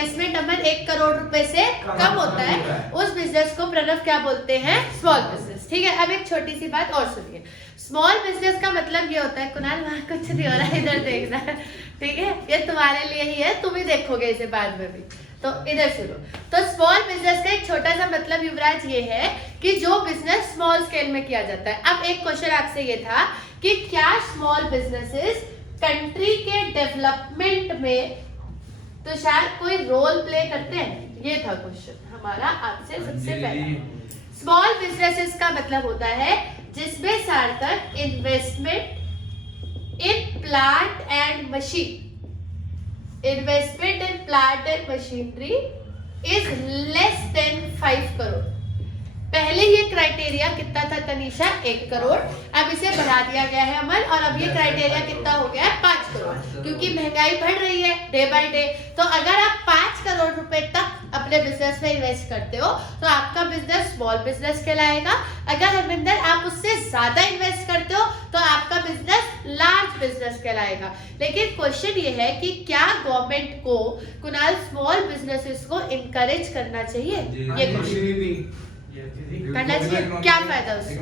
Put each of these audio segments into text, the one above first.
Investment अमन 1 करोड़ रुपए से कम होता है, उस बिजनेस को प्रणव क्या बोलते हैं? Small business. ठीक है, अब एक छोटी सी बात और सुनिए। स्मॉल बिजनेस का मतलब ये होता है, कुणाल वहां कुछ नहीं हो रहा है, इधर देखना है, ठीक है, ये तुम्हारे लिए ही है, तुम ही देखोगे इसे बाद में भी, तो इधर सुनो। तो स्मॉल बिजनेस का एक छोटा सा मतलब युवराज ये है कि जो बिजनेस स्मॉल स्केल में किया जाता है। अब एक क्वेश्चन आपसे ये था कि क्या स्मॉल बिजनेसेस कंट्री के डेवलपमेंट में तो शायद कोई रोल प्ले करते हैं? ये था क्वेश्चन हमारा आपसे सबसे पहला। स्मॉल बिजनेसेस का मतलब होता है जिसमें सार्थक investment in plant and machine, investment in plant and machinery is less than 5 crore. पहले ये क्राइटेरिया कितना था तनीषा? 1 करोड़। अब इसे बढ़ा दिया गया है अमन, और अब ये क्राइटेरिया कितना हो गया है? 5 करोड़, क्योंकि महंगाई बढ़ रही है डे बाय डे। तो अगर आप 5 करोड़ रुपए तक अपने बिजनेस में इन्वेस्ट करते हो तो आपका बिजनेस स्मॉल बिजनेस कहलाएगा। अगर हरमिंदर आप उससे ज्यादा इन्वेस्ट करते हो तो आपका बिजनेस लार्ज बिजनेस कहलाएगा। लेकिन क्वेश्चन ये है कि क्या गवर्नमेंट को कुणाल स्मॉल बिजनेसेस को इनकरेज करना चाहिए? ये करना चाहिए। क्या फायदा उससे?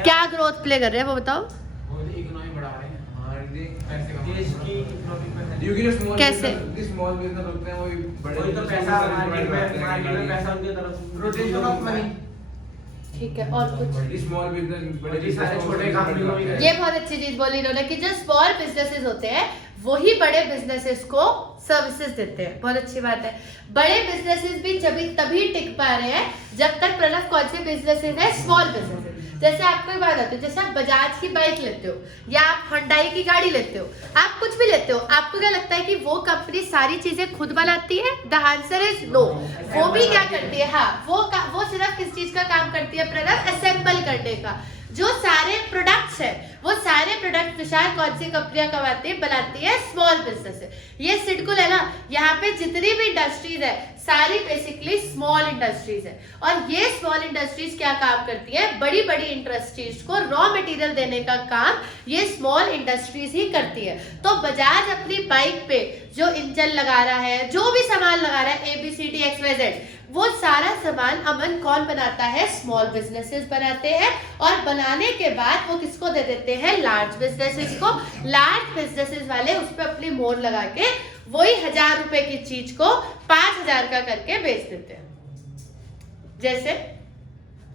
क्या ग्रोथ प्ले कर रहे हैं वो बताओ? कैसे? स्मॉल बिजनेस होते हैं वो बड़े तो पैसा मार्केट में पैसा उनके तरफ रोटेशन ऑफ मनी। ठीक है, और कुछ? स्मॉल बिजनेस बड़े सारे छोटे काम भी। ये बहुत अच्छी चीज बोली इन्होंने कि जो स्मॉल बिजनेसेस होते हैं वही बड़े बिजनेसेस को सर्विसेज देते हैं। बहुत अच्छी बात है। बड़े बिजनेसेस भी तभी टिक पा रहे हैं जब तक प्रणव कौन से बिजनेसेस है? Small businesses. जैसे आपको एक बात आती है, जैसे आप बजाज की बाइक लेते हो या आप हुंडई की गाड़ी लेते हो, आप कुछ भी लेते हो, आपको क्या लगता है कि वो कंपनी सारी चीजें खुद बनाती है? The answer is no. वो भी क्या करती है? हाँ, वो सिर्फ किस चीज का काम करती है प्रणव? असेंबल करने का। जो सारे प्रोडक्ट्स है वो सारे प्रोडक्ट विशाल कौन सी कंपनियां बनाती है? स्मॉल बिजनेस है। ये सिडकुल है ना, यहाँ पे जितनी भी इंडस्ट्रीज है सारी बेसिकली स्मॉल इंडस्ट्रीज है। और ये स्मॉल इंडस्ट्रीज क्या काम करती है? बड़ी बड़ी इंडस्ट्रीज को रॉ मटेरियल देने का काम ये स्मॉल इंडस्ट्रीज ही करती है। तो बजाज अपनी बाइक पे जो इंजन लगा रहा है, जो भी सामान लगा रहा है, ABCD XYZ, वो सारा सामान अमन कौन बनाता है? स्मॉल बिजनेसेस बनाते हैं। और बनाने के बाद वो किसको दे देते हैं? लार्ज बिजनेसेस को। लार्ज बिजनेसेस वाले उस पर अपनी मोहर लगा के वही 1000 रुपए की चीज को 5000 का करके बेच देते हैं। जैसे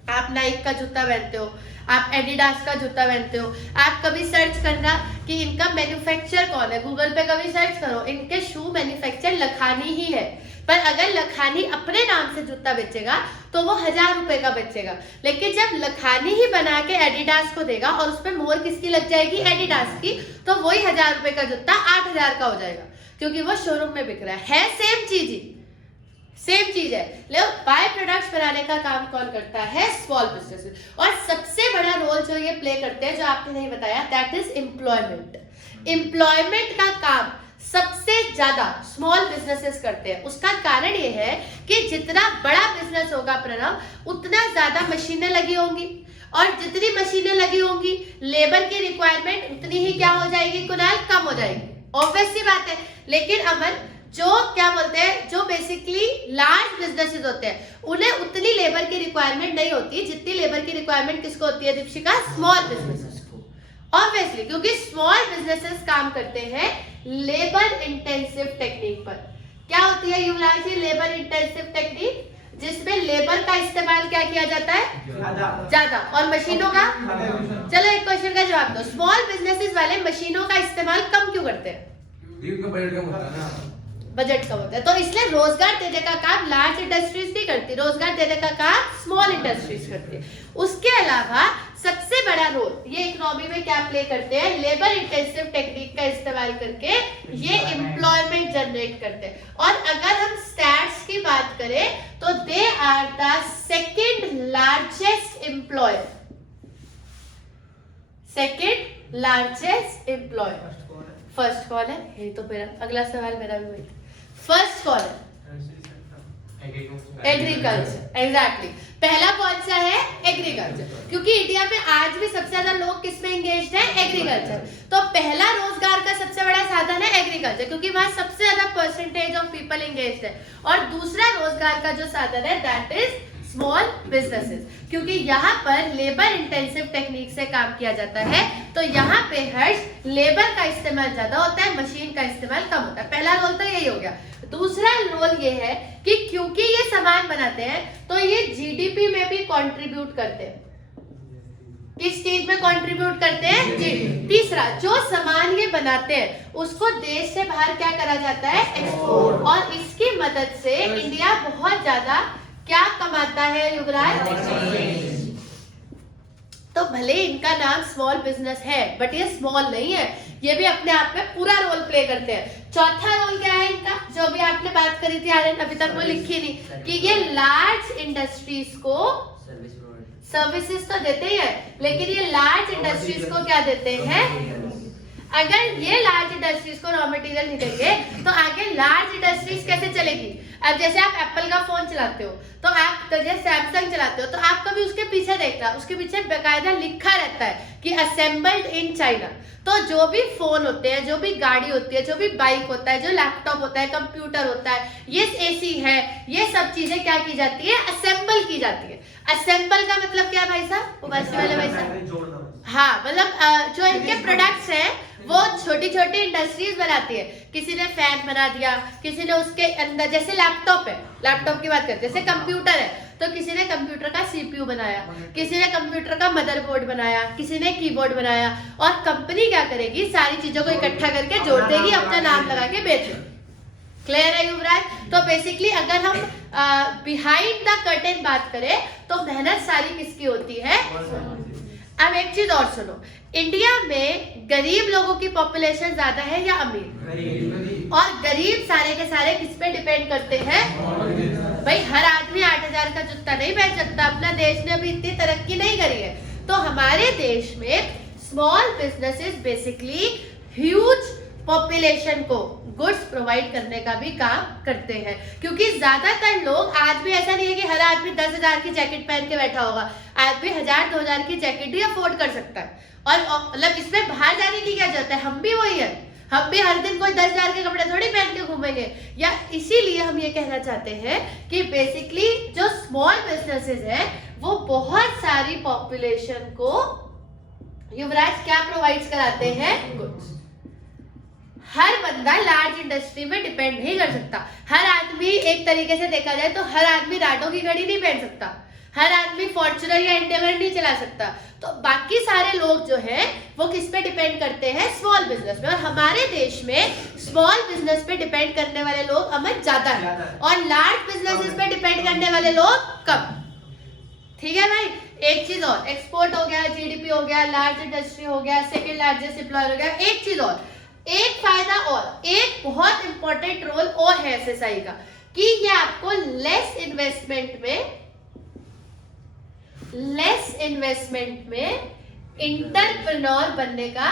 आप नाइक का जूता पहनते हो, आप एडिडास का जूता पहनते हो, आप कभी सर्च करना कि इनका मैन्युफैक्चर कौन है, गूगल पे कभी सर्च करो, इनके शू मैन्युफैक्चर लखानी ही है। पर अगर लखानी अपने नाम से जूता बेचेगा तो वो 1000 रुपए का बेचेगा। लेकिन जब लखानी ही बना के एडिडास को देगा और उस पर मोहर किसकी लग जाएगी? एडिडास की, तो वही 1000 रुपए का जूता 8000 का हो जाएगा, क्योंकि वो शोरूम में बिक रहा है। सेम चीज ही, सेम चीज है। लेकिन बाय प्रोडक्ट्स बनाने का काम कौन करता है? Small business. और सबसे बड़ा रोल जो ये प्ले करते हैं, जो आपने नहीं बताया, दैट इज एम्प्लॉयमेंट। एम्प्लॉयमेंट का काम सबसे ज्यादा स्मॉल बिजनेसेस करते हैं। उसका कारण ये है कि जितना बड़ा बिजनेस होगा प्रणव, उतना ज्यादा मशीनें लगी होंगी, और जितनी मशीनें लगी होंगी लेबर की रिक्वायरमेंट उतनी ही क्या हो जाएगी कुणाल? कम हो जाएगी। ऑब्वियस सी बात है। लेकिन अमन जो क्या बोलते हैं, जो बेसिकली लार्ज बिजनेसेस होते हैं उन्हें उतनी लेबर की रिक्वायरमेंट नहीं होती जितनी लेबर की रिक्वायरमेंट किसको होती है दीपशिका? स्मॉल बिजनेसेस को। ऑब्वियसली, क्योंकि स्मॉल बिजनेसेस काम करते हैं लेबर इंटेंसिव टेक्निक पर। क्या होती है युवराज जी लेबर इंटेंसिव टेक्निक? जिसमें लेबर का इस्तेमाल क्या किया जाता है? ज्यादा। और मशीनों का? चलो एक क्वेश्चन का जवाब दो। स्मॉल बिजनेसेस वाले मशीनों का इस्तेमाल कम क्यों करते हैं? बजट कम होता है। तो इसलिए रोजगार देने का काम लार्ज इंडस्ट्रीज नहीं करती, रोजगार देने का काम स्मॉल इंडस्ट्रीज करती है। उसके अलावा सबसे बड़ा रोल ये इकोनॉमी में क्या प्ले करते हैं? लेबर इंटेंसिव टेक्निक का इस्तेमाल करके ये एम्प्लॉयमेंट जनरेट करते हैं। और अगर हम स्टैट्स की बात करें तो they are the second largest employer. Second largest employer. First कौन है? ये तो मेरा अगला सवाल मेरा भी वही था। फर्स्ट कौन है? Agriculture, exactly. पहला कौन सा है? एग्रीकल्चर, क्योंकि इंडिया में आज भी सबसे ज्यादा लोग किस में एंगेज्ड है? एग्रीकल्चर। तो पहला रोजगार का सबसे बड़ा साधन है एग्रीकल्चर, क्योंकि वहां सबसे ज्यादा परसेंटेज ऑफ पीपल एंगेज्ड है। और दूसरा रोजगार का जो साधन है दैट इज स्मॉल बिजनेसेस, क्योंकि यहाँ पर लेबर इंटेंसिव टेक्निक से काम किया जाता है, तो यहाँ पे हर्ष लेबर का इस्तेमाल ज्यादा होता है, मशीन का इस्तेमाल कम होता है। पहला रोल तो यही हो गया। दूसरा रोल ये है कि क्योंकि ये सामान बनाते हैं तो ये जीडीपी में भी कंट्रीब्यूट करते हैं। किस चीज में कंट्रीब्यूट करते हैं? जीडीपी। तीसरा, जो सामान ये बनाते हैं उसको देश से बाहर क्या करा जाता है? एक्सपोर्ट। और इसकी मदद से इंडिया बहुत ज्यादा क्या कमाता है युवराज? तो भले इनका नाम स्मॉल बिजनेस है बट ये स्मॉल नहीं है, ये भी अपने आप में पूरा रोल प्ले करते हैं। चौथा रोल क्या है इनका, जो भी आपने बात करी थी आर्यन, अभी तक वो लिखी नहीं, कि ये लार्ज इंडस्ट्रीज को सर्विसेज तो देते ही है, लेकिन ये लार्ज इंडस्ट्रीज को क्या देते हैं? अगर ये लार्ज इंडस्ट्रीज को रॉ मटेरियल नहीं देंगे तो आगे लार्ज इंडस्ट्रीज कैसे चलेगी? अब जैसे आप एप्पल का फोन चलाते हो तो आप जैसे सैमसंग चलाते हो तो आप कभी उसके पीछे देखता, उसके पीछे बेकायदा लिखा रहता है कि असेंबल्ड इन चाइना। तो जो भी फोन होते हैं, जो भी गाड़ी होती है, जो भी बाइक होता है, जो लैपटॉप होता है, कंप्यूटर होता है, ये एसी है, ये सब चीजें क्या की जाती है? असेंबल की जाती है। असेंबल का मतलब क्या भाई साहब? उबासी वाले भाई साहब, हाँ, मतलब जो इनके प्रोडक्ट्स हैं वो छोटी छोटी इंडस्ट्रीज बनाती है। किसी ने फैन बना दिया, किसी ने उसके अंदर, जैसे लैपटॉप है, लैपटॉप की बात करते हैं, जैसे कंप्यूटर है तो किसी ने कंप्यूटर का सीपीयू बनाया, किसी ने कंप्यूटर का मदरबोर्ड बनाया, किसी ने कीबोर्ड बनाया, और कंपनी क्या करेगी? सारी चीजों को इकट्ठा करके जोड़ देगी, अपना नाम लगा के बेच देगी। क्लियर है युवराज? तो बेसिकली अगर हम बिहाइंड द कर्टेन बात करें तो मेहनत सारी किसकी होती है? अब एक चीज और सुनो, इंडिया में गरीब लोगों की पॉपुलेशन ज्यादा है या अमीर? और गरीब सारे के सारे किस पे डिपेंड करते हैं? भाई हर आदमी 8,000 का जूता नहीं पहन सकता, अपना देश ने अभी इतनी तरक्की नहीं करी है। तो हमारे देश में small businesses basically huge population को गुड्स प्रोवाइड करने का भी काम करते हैं, क्योंकि ज्यादातर लोग, आज भी ऐसा नहीं है कि हर आदमी 10,000 की जैकेट पहन के बैठा होगा, आदमी 1,000-2,000 की जैकेट भी अफोर्ड कर सकता है। और मतलब इसमें बाहर जाने की क्या जरूरत है? हम भी वही है, हम भी हर दिन कोई 10,000 के कपड़े थोड़ी पहन के घूमेंगे। या इसीलिए हम ये कहना चाहते हैं कि बेसिकली जो स्मॉल बिजनेसेस है वो बहुत सारी पॉपुलेशन को युवराज क्या प्रोवाइड कराते हैं? गुड्स। हर बंदा लार्ज इंडस्ट्री में डिपेंड नहीं कर सकता। हर आदमी, एक तरीके से देखा जाए तो हर आदमी राडो की घड़ी नहीं पहन सकता, हर आदमी फॉर्च्यूनर या इंडियन नहीं चला सकता। तो बाकी सारे लोग जो हैं वो किस पे डिपेंड करते हैं? स्मॉल बिजनेस में। और हमारे देश में स्मॉल बिजनेस पे डिपेंड करने वाले लोग अमन ज्यादा है और लार्ज बिजनेसेस पे डिपेंड करने वाले लोग कम। ठीक है भाई? एक चीज और, एक्सपोर्ट हो गया, जीडीपी हो गया, लार्ज इंडस्ट्री हो गया, सेकेंड लार्जेस्ट एम्प्लॉयर हो गया। एक चीज और, एक फायदा और, एक बहुत इंपॉर्टेंट रोल और है एसएसआई का, कि ये आपको लेस इन्वेस्टमेंट में इंटरप्रेन्योर बनने का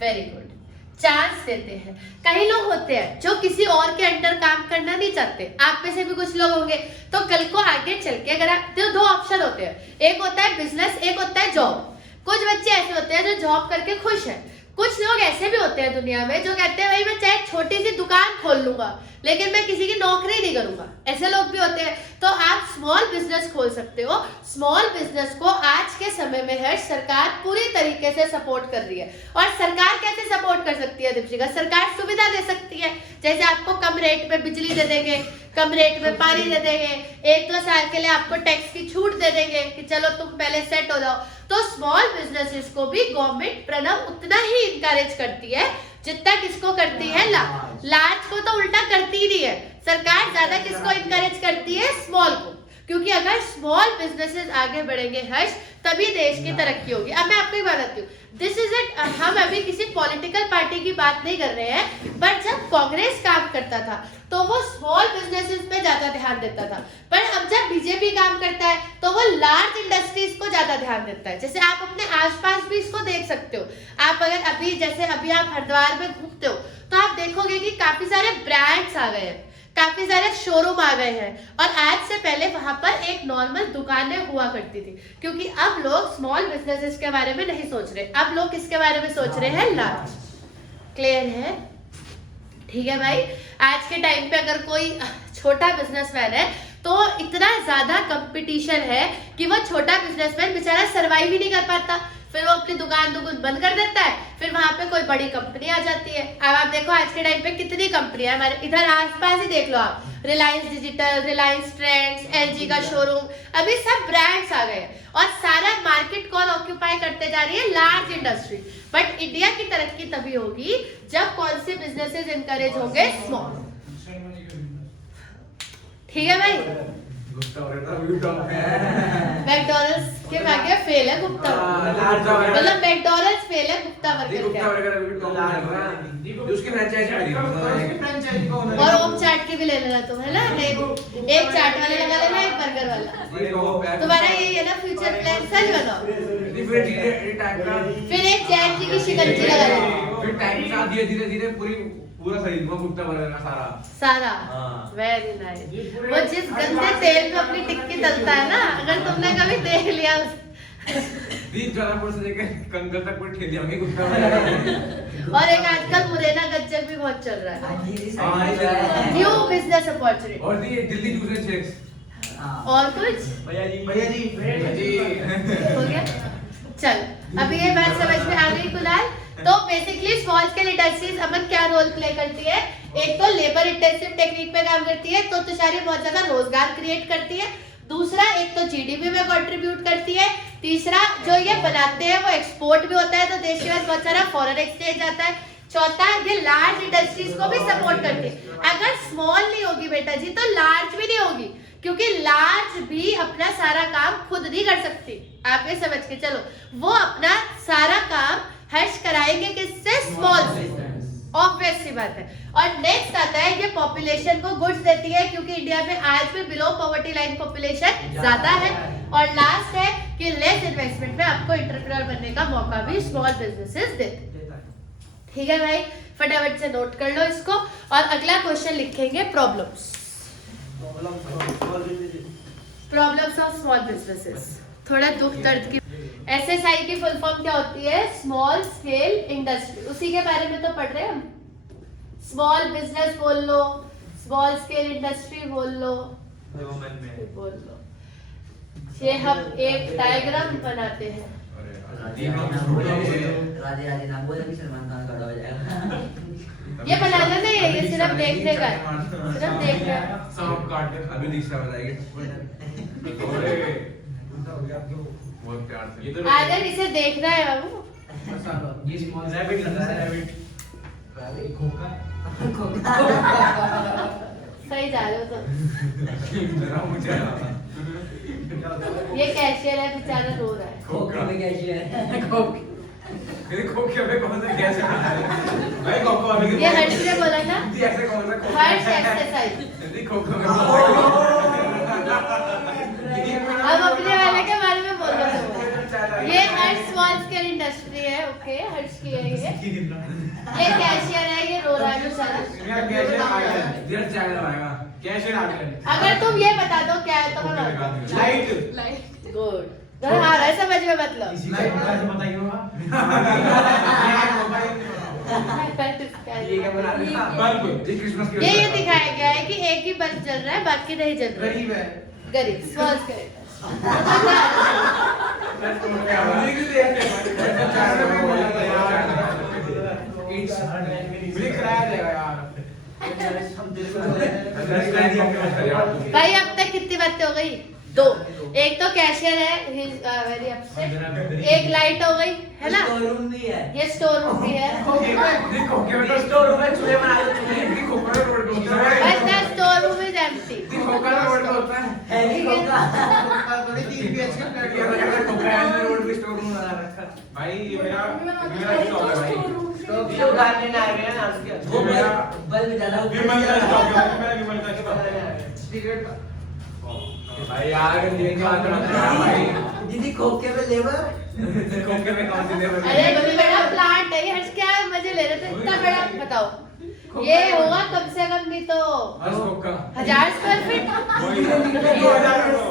वेरी गुड चांस देते हैं। कई लोग होते हैं जो किसी और के अंडर काम करना नहीं चाहते, आप में से भी कुछ लोग होंगे। तो कल को आगे चल के अगर आप, तो दो ऑप्शन होते हैं, एक होता है बिजनेस, एक होता है जॉब। कुछ बच्चे ऐसे होते हैं जो जॉब करके खुश हैं, कुछ लोग ऐसे भी होते हैं दुनिया में जो कहते हैं भाई मैं चाहे छोटी सी दुकान खोल लूंगा लेकिन मैं किसी की नौकरी नहीं करूंगा। ऐसे लोग भी होते हैं। तो आप स्मॉल बिजनेस खोल सकते हो। स्मॉल बिजनेस को आज के समय में है सरकार पूरी तरीके से सपोर्ट कर रही है। और सरकार कैसे सपोर्ट कर सकती है दीपशिका? सरकार सुविधा दे सकती है, जैसे आपको कम रेट में बिजली दे देंगे, कम रेट में पानी दे देंगे, 1-2 साल के लिए आपको टैक्स की छूट दे देंगे कि चलो तुम पहले सेट हो जाओ। तो स्मॉल बिजनेसेस को भी गवर्नमेंट प्रणव उतना ही इंकरेज करती है जितना किसको करती है? लार्ज को तो उल्टा करती ही नहीं है सरकार, ज्यादा किसको इंकरेज करती है? स्मॉल को। क्योंकि अगर स्मॉल बिजनेसेस आगे बढ़ेंगे हर्ष, तभी देश की तरक्की होगी। अब मैं आपको एक बात बताती हूँ, दिस इज इट। हम अभी किसी पॉलिटिकल पार्टी की बात नहीं कर रहे हैं, बट जब कांग्रेस काम करता था तो वो स्मॉल बिजनेसेस पे ज्यादा ध्यान देता था, पर अब जब बीजेपी काम करता है तो वो लार्ज इंडस्ट्रीज को ज्यादा ध्यान देता है। जैसे आप अपने आसपास भी इसको देख सकते हो। आप अगर अभी, जैसे अभी आप हरिद्वार में घूमते हो तो आप देखोगे कि काफी सारे ब्रांड्स आ गए हैं, काफी सारे शोरूम आ गए हैं और आज से पहले वहां पर एक नॉर्मल दुकानें हुआ करती थी, क्योंकि अब लोग स्मॉल बिजनेसेस के बारे में नहीं सोच रहे, अब लोग किसके बारे में सोच रहे हैं, लार्ज। क्लियर है? ठीक है भाई। आज के टाइम पे अगर कोई छोटा बिजनेसमैन है तो इतना ज्यादा कंपटीशन है कि वो छोटा बिजनेसमैन बेचारा सरवाइव ही नहीं कर पाता, फिर वो अपनी दुकान बंद कर देता है, फिर वहां पे कोई बड़ी कंपनी आ जाती है। अब आप देखो आज के टाइम पे कितनी कंपनियां हमारे इधर आसपास ही देख लो आप, Reliance digital, Reliance trends, LG का शोरूम, अभी सब ब्रांड्स आ गए और सारा मार्केट कौन ऑक्यूपाई करते जा रही है, लार्ज इंडस्ट्री। बट इंडिया की तरक्की तभी होगी जब कौन से बिजनेसेस एनकरेज होंगे, स्मॉल। ठीक है भाई। मैकडॉनल्ड्स के आगे फेल है गुप्ता, मतलब मैकडॉनल्ड्स फेल है गुप्ता और ओम चाट की भी ले लेना तुम, है ना? एक चाट वाले लगा लेना, एक बर्गर वाला। तुम्हारा यही है ना फ्यूचर प्लान? सच बताओ। फिर एक जैन जी की शिकंजी लगा लेना, धीरे धीरे पूरा शरीर में गुप्ता बनेगा सारा। Very nice. वो जिस गंदे तेल में अपनी टिक्की तलता है ना, अगर तुमने कभी देख लिया कंकल तक कोई ठेलिया में गुप्ता और एक आजकल मुरैना गज्जक भी बहुत चल रहा है, न्यू बिजनेस अपॉर्चुनिटी। और दिल्ली जूस एंड शेक्स और कुछ भैया जी हो गया। चल अभी ये बात समझ में आ गई कुणाल। तो बेसिकली स्मॉल स्केल इंडस्ट्रीज अमन क्या रोल प्ले करती है, एक तो लेबर इंटेंसिव टेक्निक पे काम करती है, तो तुषारी बहुत ज्यादा रोजगार क्रिएट करती है। दूसरा, एक तो जीडीपी में कंट्रीब्यूट करती है। तीसरा, जो ये बनाते हैं वो एक्सपोर्ट भी होता है, तो देश के पास बहुत सारा फॉरेन एक्सचेंज आता है। चौथा, ये लार्ज इंडस्ट्रीज को भी सपोर्ट करती है। अगर स्मॉल नहीं होगी बेटा जी तो लार्ज भी नहीं होगी, क्योंकि लार्ज भी अपना सारा काम खुद नहीं कर सकती। आप ये समझ के चलो, वो अपना सारा काम हर्ष कराएंगे किससे, स्मॉल से, ऑब्वियस सी बात है। और नेक्स्ट आता है ये पॉपुलेशन को गुड्स देती है, क्योंकि इंडिया में आज भी बिलो पॉवर्टी लाइन पॉपुलेशन ज्यादा है। और लास्ट है कि लेस इन्वेस्टमेंट में आपको एंटरप्रेन्योर बनने का मौका भी स्मॉल बिजनेसेस देते हैं। ठीक है भाई, फटाफट से नोट कर लो इसको। और अगला क्वेश्चन लिखेंगे प्रॉब्लम्स ऑफ स्मॉल बिजनेसेस। थोड़ा दुख दर्द की। एसएसआई की फुल फॉर्म क्या होती है, स्मॉल स्केल इंडस्ट्री, उसी के बारे में तो पढ़ रहे हैं हम। स्मॉल बिजनेस बोल लो, स्मॉल स्केल इंडस्ट्री बोल लो, ये हम एक डायग्राम बनाते हैं। ये बनाना नहीं है, ये सिर्फ देखने का है, सिर्फ देखना है। अभी दिशा बताएगी। आदर इसे देखना है बाबू। ये स्मॉल रैबिट लगा है, रैबिट खोका सही जा रहे हो तुम। ये कैशियर है, बेचारा रो रहा है। खोका में कैशियर खोखे में कौन सा कैशियर है भाई? खोखो अभी ये हर्ष ने बोला ना, ऐसे कौन सा हर्ष एक्सरसाइज। खोखो में अब अपने वाले के बारे में बोल रहे हो। ये हर्ष स्मॉल स्केल इंडस्ट्री है, ओके, हर्ष की है ये कैशियर है, ये रो रहा है बेचारा। अगर तुम ये बता दो क्या है तो मैं लाइट। गुड, हाँ रहा समझ में मतलब। ये दिखाया गया है कि एक ही बल्ब जल रहा है, बाकी नहीं जल रहा है। गरीब स्मॉल स्केल भाई। अब तक कितनी बातें हो गई? दो। एक तो कैशियर है, वेरी अपसेट। एक लाइट हो गई है ना, ये स्टोर रूम भी है। स्टोर रूम में चूल्हे बना दो, स्टोर रूम इज एम्प्टी। भाई ये मेरा स्टॉक है भाई। जो उधार लेने आ गए ना उसके वो बल्ब जला विमल का स्टॉक है, मेरा विमल का स्टॉक। भाई यार ये क्या कर रहा है भाई? दीदी खोखे में लेबर, खोखे में कौन सी लेबर? अरे इतना बड़ा प्लांट है, हर्ष क्या मजे ले रहे थे? इतना बड़ा बताओ, ये होगा कम से कम नहीं तो हर्ष कोका 1000 स्क्वायर फीट। वही 2000 कर दो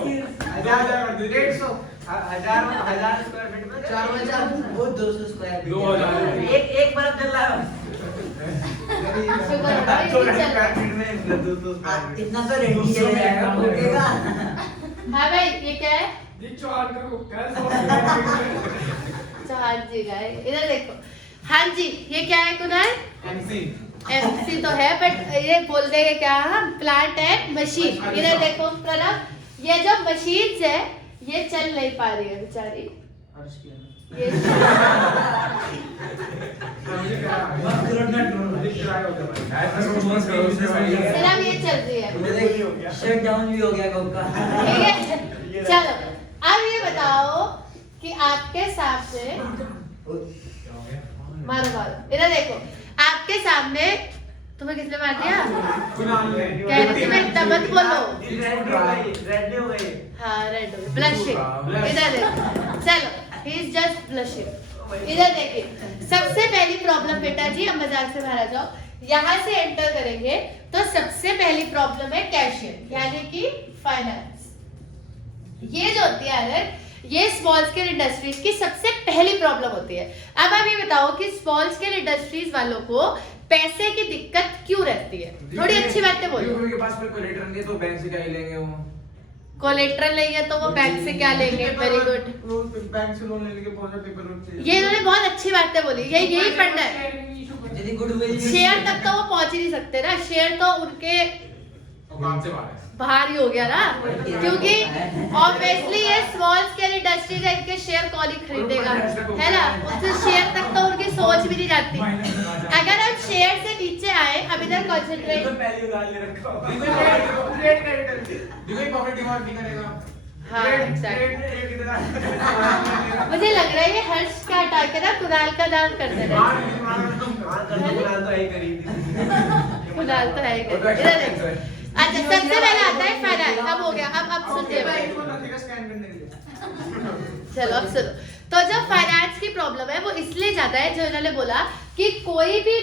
150 हजार स्क्वायर फीट में 4000 वो 200 स्क्वायर फीट 2000 एक बर्फ जल रहा है शुक्र है भाई, ये चल रहा है। फीट में 200 इतना तो रेडी चले जाएगा फूकेगा। हाँ भाई ये क्या है? जी चौहान का कुका है चौहान जी का है। इधर देखो। हाँ जी ये क्या है कुनाल? एमसी एमसी तो है बट ये बोल देंगे क्या हम? Plant and machine. इधर देखो प्रणव, ये जो मशीन्स है ये चल नहीं पा रही है बेचारी। ये सिर्फ ये चल रही है। शट डाउन भी हो गया कोका। ठीक है चलो अब ये बताओ कि आपके सामने मारो मारो, इधर देखो आपके सामने। तुम्हें किसने मार दिया? कह रही थी मैं इतना मत बोलो। रेड हो गई हाँ रेड हो ब्लशिंग। इधर देखो चलो ही इज जस्ट ब्लशिंग। इधर देखिए सबसे पहली प्रॉब्लम बेटा जी, अब मजाक से बाहर आ जाओ। यहाँ से एंटर करेंगे तो सबसे पहली प्रॉब्लम है कैशियर यानी कि फाइनेंस। ये जो होती है अलग, ये स्मॉल स्केल इंडस्ट्रीज की सबसे पहली प्रॉब्लम होती है। अब आप ये बताओ कि स्मॉल स्केल इंडस्ट्रीज वालों को पैसे की दिक्कत क्यों रहती है? थोड़ी अच्छी बातें बोलो। उनके पास कोई कोलेटरल नहीं है तो बैंक से क्या ही लेंगे वो? कोलेटरल नहीं है तो वो बैंक से क्या लेंगे? Very good. बैंक से लोन लेने के बहुत सारे पेपर चाहिए। ये इन्होंने बहुत अच्छी बातें बोली, यही पढ़ना है। यदि गुडविल शेयर तक तो वो पहुंच ही नहीं सकते ना, शेयर तो उनके काम से बाहर है। बाहर ही हो गया ना, क्योंकि ऑब्वियसली ये स्मॉल स्केल इंडस्ट्रीज है, इनके शेयर कौन ही खरीदेगा, है ना? उससे शेयर तक तो उनकी सोच भी नहीं जाती। अगर हम शेयर से नीचे आए, अब इधर कॉन्सेंट्रेट। पहली उधार ले रखा प्रॉफिट डिमांड नहीं करेगा। हाँ मुझे लग रहा है ये हर्ष का हटा के ना कुणाल का नाम कर दे रहे कुणाल तो है इधर देखो। अच्छा सबसे पहले आता है फाइनेंस। अब हो गया, अब सुनिए भाई, चलो अब सुनो। तो जो फाइनेंस की प्रॉब्लम है वो इसलिए ज्यादा है, जो इन्होंने बोला कि कोई भी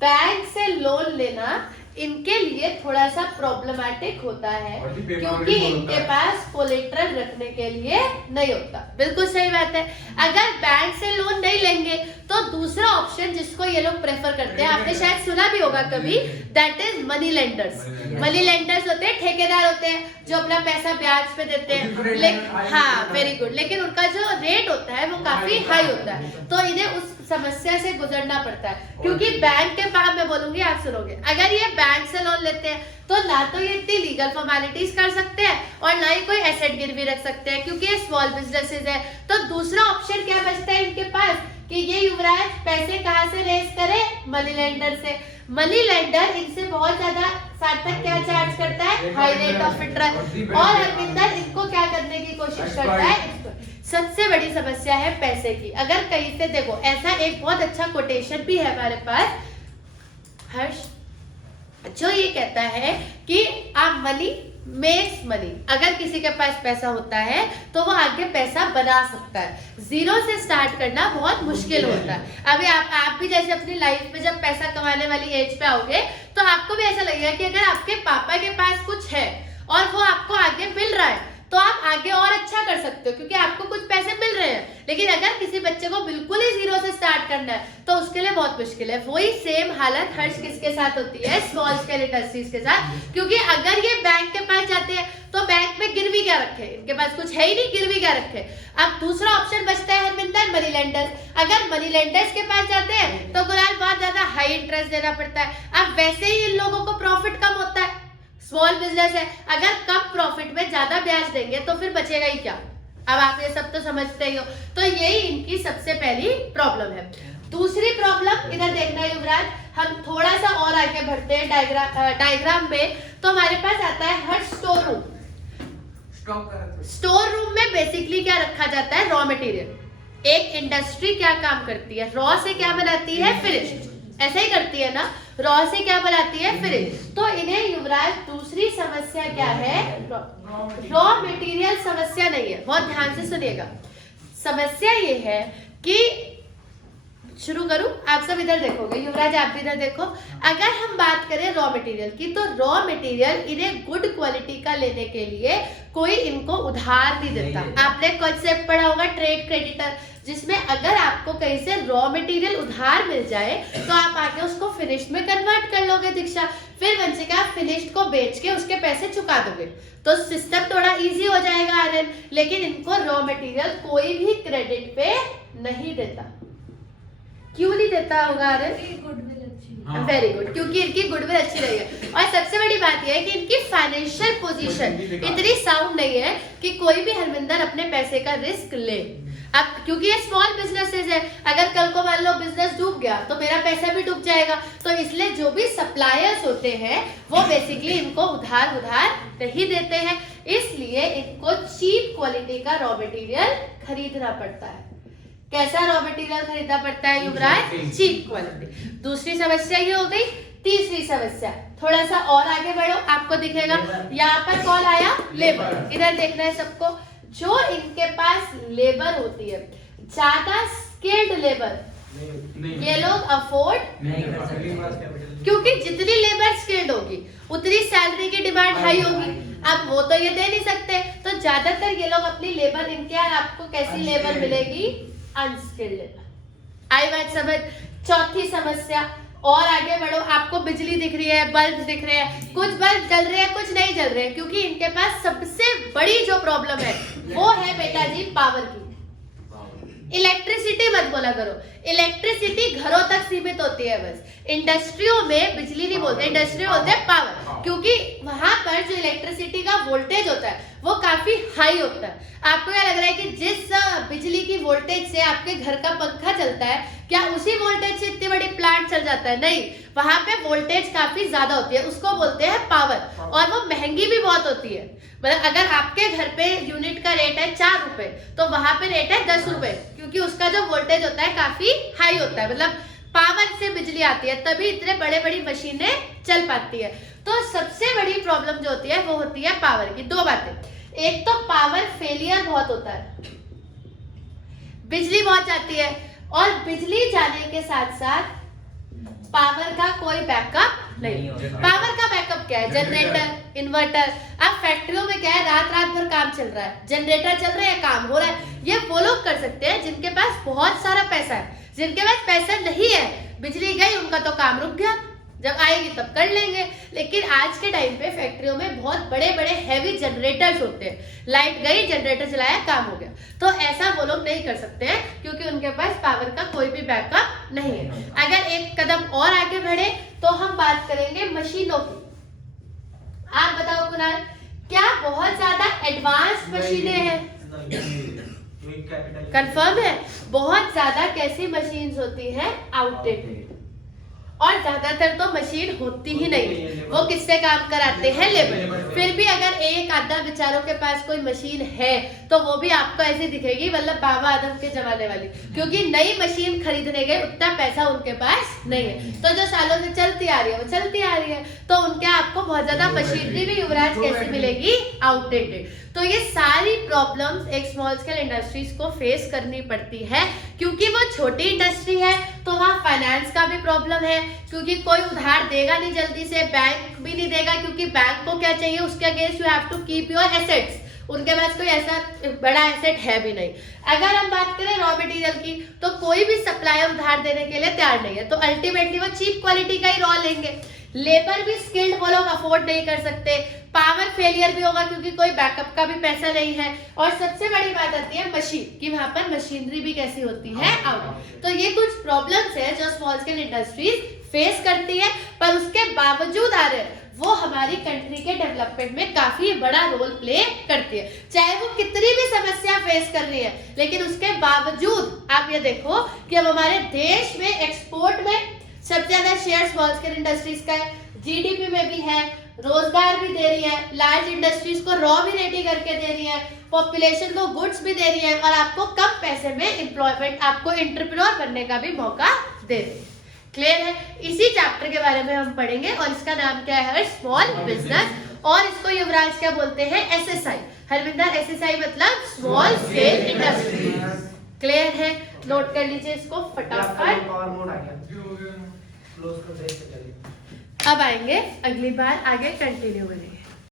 बैंक से लोन लेना इनके लिए थोड़ा सा प्रॉब्लमैटिक होता है, क्योंकि इनके पास कोलेटरल रखने के लिए नहीं होता। बिल्कुल सही बात है। अगर बैंक से लोन नहीं लेंगे तो दूसरा ऑप्शन जिसको ये लोग प्रेफर करते हैं, आपने शायद सुना भी होगा कभी, that is money lenders. Money lenders होते हैं, ठेकेदार होते हैं जो अपना पैसा ब्याज पे देते हैं। लेकिन हाँ वेरी गुड, लेकिन उनका जो रेट होता है वो काफी हाई होता है, तो इन्हें उस समस्या से गुजरना पड़ता है। क्योंकि बैंक के पास मैं बोलूंगी, आप सुनोगे, अगर ये बैंक से लोन लेते हैं तो ना तो ये इतनी लीगल फॉर्मेलिटीज कर सकते हैं और ना ही कोई एसेट गिरवी रख सकते हैं, क्योंकि ये स्मॉल बिजनेसेस है। तो दूसरा ऑप्शन क्या बचता है इनके पास कि ये युवराज पैसे कहाँ से रेज करे? मनी लेंडर से। मनी लेंडर इनसे बहुत ज्यादा सार्थक क्या चार्ज करता है? High rate of interest. और हरविंदर इनको क्या करने की कोशिश करता है? सबसे बड़ी समस्या है पैसे की। अगर कहीं से देखो, ऐसा एक बहुत अच्छा कोटेशन भी है हमारे पास हर्ष, जो ये कहता है कि आप मनी मेक्स मनी। अगर किसी के पास पैसा होता है तो वो आगे पैसा बना सकता है। जीरो से स्टार्ट करना बहुत मुश्किल होता है। अभी आप भी जैसे अपनी लाइफ में जब पैसा कमाने वाली एज पे आओगे तो आपको भी ऐसा लगेगा कि अगर आपके पापा के पास कुछ है और वो आपको आगे मिल रहा है तो आप आगे और अच्छा कर सकते हो, क्योंकि आपको कुछ पैसे मिल रहे हैं। लेकिन अगर किसी बच्चे को बिल्कुल ही जीरो से स्टार्ट करना है तो उसके लिए बहुत मुश्किल है। वही सेम हालत हर्ष किसके साथ होती है? स्मॉल स्केल इंडस्ट्रीज के साथ। क्योंकि अगर ये बैंक के पास जाते हैं तो बैंक में गिरवी क्या रखे? इनके पास कुछ है ही नहीं, गिरवी क्या रखे? अब दूसरा ऑप्शन बचता है हरमिंदर, मनी लेंडर्स। अगर मनी लेंडर्स के पास जाते हैं तो गुलाल बहुत ज्यादा हाई इंटरेस्ट देना पड़ता है। अब वैसे ही इन लोगों को प्रॉफिट कम होता है, स्मॉल बिजनेस है, अगर कम प्रॉफिट में ज्यादा ब्याज देंगे तो फिर बचेगा ही क्या? अब आप ये सब तो समझते ही हो। तो यही इनकी सबसे पहली प्रॉब्लम है। दूसरी प्रॉब्लम इधर देखना युवराज, हम थोड़ा सा और आगे बढ़ते हैं डायग्राम में, तो हमारे पास आता है हर स्टोर रूम। स्टोर रूम में बेसिकली क्या रखा जाता है? Raw material. एक इंडस्ट्री क्या काम करती है? रॉ से क्या बनाती है? फिनिश। ऐसे ही करती है ना, रॉ से क्या बनाती है? फिनिश। तो इन्हें युवराज दूसरी समस्या क्या है? रॉ मटेरियल समस्या नहीं है, बहुत ध्यान से सुनिएगा। समस्या ये है कि शुरू करूं? आप सब इधर देखोगे, युवराज आप भी इधर देखो। अगर हम बात करें रॉ मटेरियल की, तो रॉ मटेरियल इन्हें गुड क्वालिटी का लेने के लिए कोई इनको उधार नहीं देता। आपने कॉन्सेप्ट पढ़ा होगा ट्रेड क्रेडिटर, जिसमें अगर आपको कहीं से रॉ मटेरियल उधार मिल जाए तो आप आके उसको फिनिश्ड में कन्वर्ट कर लोगे दीक्षा, फिर वंशिका आप फिनिश्ड को बेच के उसके पैसे चुका दोगे, तो सिस्टम थोड़ा इजी हो जाएगा आर्यन। लेकिन इनको रॉ मटेरियल कोई भी क्रेडिट पे नहीं देता। क्यों नहीं देता होगा आर्यन? वेरी गुड, क्योंकि इनकी गुडविल अच्छी रही है। और सबसे बड़ी बात यह है कि इनकी फाइनेंशियल पोजीशन इतनी साउंड नहीं है कि कोई भी हरमिंदर अपने पैसे का रिस्क ले। अब क्योंकि ये स्मॉल बिजनेसेस है, अगर कल को मान लो बिजनेस डूब गया तो मेरा पैसा भी डूब जाएगा, तो इसलिए जो भी सप्लायर्स होते हैं वो बेसिकली इनको उधार नहीं देते हैं, इसलिए इनको चीप क्वालिटी का रॉ मटेरियल खरीदना पड़ता है। कैसा रॉ मटेरियल खरीदना पड़ता है युवराज? Cheap quality. दूसरी समस्या ये हो गई। तीसरी समस्या, थोड़ा सा और आगे बढ़ो, आपको दिखेगा यहाँ पर कौन आया? लेबर। इधर देखना है सबको। जो इनके पास लेबर होती है, ज्यादा स्किल्ड लेबर ये लोग अफोर्ड नहीं कर सकते, क्योंकि जितनी लेबर स्किल्ड होगी उतनी सैलरी की डिमांड हाई होगी। अब वो तो ये दे नहीं सकते, तो ज्यादातर ये लोग अपनी लेबर, इनके यहाँ आपको कैसी लेबर मिलेगी? Unskilled labour. आई बात समझ? चौथी समस्या, और आगे बढ़ो, आपको बिजली दिख रही है, बल्ब दिख रहे हैं, कुछ बल्ब जल रहे हैं, कुछ नहीं जल रहे हैं, क्योंकि इनके पास सबसे बड़ी जो प्रॉब्लम है वो है बेटा जी पावर की। इलेक्ट्रिसिटी मत बोला करो, इलेक्ट्रिसिटी घरों तक सीमित होती है बस। इंडस्ट्रियों में बिजली नहीं बोलते, इंडस्ट्री बोलते हैं पावर, क्योंकि वहां पर जो इलेक्ट्रिसिटी का वोल्टेज होता है वो काफी हाई होता है। आपको क्या लग रहा है कि जिस बिजली की वोल्टेज से आपके घर का पंखा चलता है, क्या उसी वोल्टेज से इतनी बड़ी प्लांट चल जाता है? नहीं, वहां पे वोल्टेज काफी ज्यादा होती है, उसको बोलते हैं पावर, और वो महंगी भी बहुत होती है। मतलब अगर आपके घर पे यूनिट का रेट है 4 रुपए, तो वहां पे रेट है 10 रुपए, क्योंकि उसका जो वोल्टेज होता है काफी हाई होता है, मतलब पावर से बिजली आती है, तभी इतने बड़े बड़ी मशीनें चल पाती है। तो सबसे बड़ी प्रॉब्लम जो होती है वो होती है पावर की। दो बातें, एक तो पावर फेलियर बहुत होता है, बिजली बहुत जाती है, और बिजली जाने के साथ साथ पावर का कोई बैकअप नहीं। पावर का बैकअप क्या है? Generator, inverter. अब फैक्ट्रियों में क्या है, रात भर काम चल रहा है, जनरेटर चल रहे हैं, काम हो रहा है। ये वो लोग कर सकते हैं जिनके पास बहुत सारा पैसा है। जिनके पास पैसा नहीं है, बिजली गई, उनका तो काम रुक गया, जब आएगी तब कर लेंगे। लेकिन आज के टाइम पे फैक्ट्रियों में बहुत बड़े बड़े हैवी जनरेटर्स होते हैं, लाइट गई, जनरेटर चलाया, काम हो गया। तो ऐसा वो लोग नहीं कर सकते हैं, क्योंकि उनके पास पावर का कोई भी बैकअप नहीं है। अगर एक कदम और आगे बढ़े तो हम बात करेंगे मशीनों की। आप बताओ कुणाल, क्या बहुत ज्यादा एडवांस मशीनें हैं? कंफर्म है? बहुत ज्यादा कैसी मशीन्स होती हैं? आउटडेटेड। और ज्यादातर तो मशीन होती ही नहीं, वो किससे काम कराते हैं? लेबर। फिर भी अगर एक आधा बेचारों के पास कोई मशीन है तो वो भी आपको ऐसी दिखेगी मतलब बाबा आदम के जमाने वाली, क्योंकि नई मशीन खरीदने गए उतना पैसा उनके पास नहीं है। तो जो सालों से चलती आ रही है वो चलती आ रही है, तो उनके आपको बहुत ज्यादा मशीनरी भी युवराज कैसी मिलेगी? आउटडेटेड। तो ये सारी प्रॉब्लम्स एक स्मॉल स्केल इंडस्ट्रीज को फेस करनी पड़ती है, क्योंकि वो छोटी इंडस्ट्री है, तो वहाँ फाइनेंस का भी प्रॉब्लम है, क्योंकि कोई उधार देगा नहीं जल्दी से, बैंक भी नहीं देगा, क्योंकि बैंक को क्या चाहिए, उसके against you have to keep your assets. उनके पास कोई ऐसा बड़ा एसेट है भी नहीं। अगर हम बात करें रॉ मटेरियल की, तो कोई भी सप्लायर उधार देने के लिए तैयार नहीं है, तो अल्टीमेटली वो चीप क्वालिटी का ही रॉ लेंगे। लेबर भी स्किल्ड वो लोग अफोर्ड नहीं कर सकते, पावर फेलियर भी होगा क्योंकि कोई बैकअप का भी पैसा नहीं है, और सबसे बड़ी बात आती है मशीन कि वहां पर मशीनरी भी कैसी होती है? आउट। तो ये कुछ प्रॉब्लम्स है जो स्मॉल स्केल इंडस्ट्रीज फेस करती है, पर उसके बावजूद आ रहे वो हमारी कंट्री के डेवलपमेंट में काफी बड़ा रोल प्ले करती है। चाहे वो कितनी भी समस्या फेस कर रही है, लेकिन उसके बावजूद आप ये देखो कि अब हमारे देश में एक्सपोर्ट में सबसे ज्यादा शेयर स्मॉल स्केल इंडस्ट्रीज का है, जीडीपी में भी है, रोजगार भी दे रही है, लार्ज इंडस्ट्रीज को रॉ भी रेडी करके दे रही है, पॉपुलेशन को गुड्स भी दे रही है, और आपको कम पैसे में एम्प्लॉयमेंट, आपको एंटरप्रेन्योर बनने का भी मौका दे रही है। क्लियर है? इसी चैप्टर के बारे में हम पढ़ेंगे, और इसका नाम क्या है? Small business. और इसको युवराज क्या बोलते हैं? एसएसआई। हरविंदर, एसएसआई मतलब स्मॉल स्केल इंडस्ट्री। क्लियर है? नोट कर लीजिए इसको फटाफट। पावर मोड आ गया। क्लोज कर दे, चलिए। अब आएंगे अगली बार आगे कंटिन्यू करेंगे।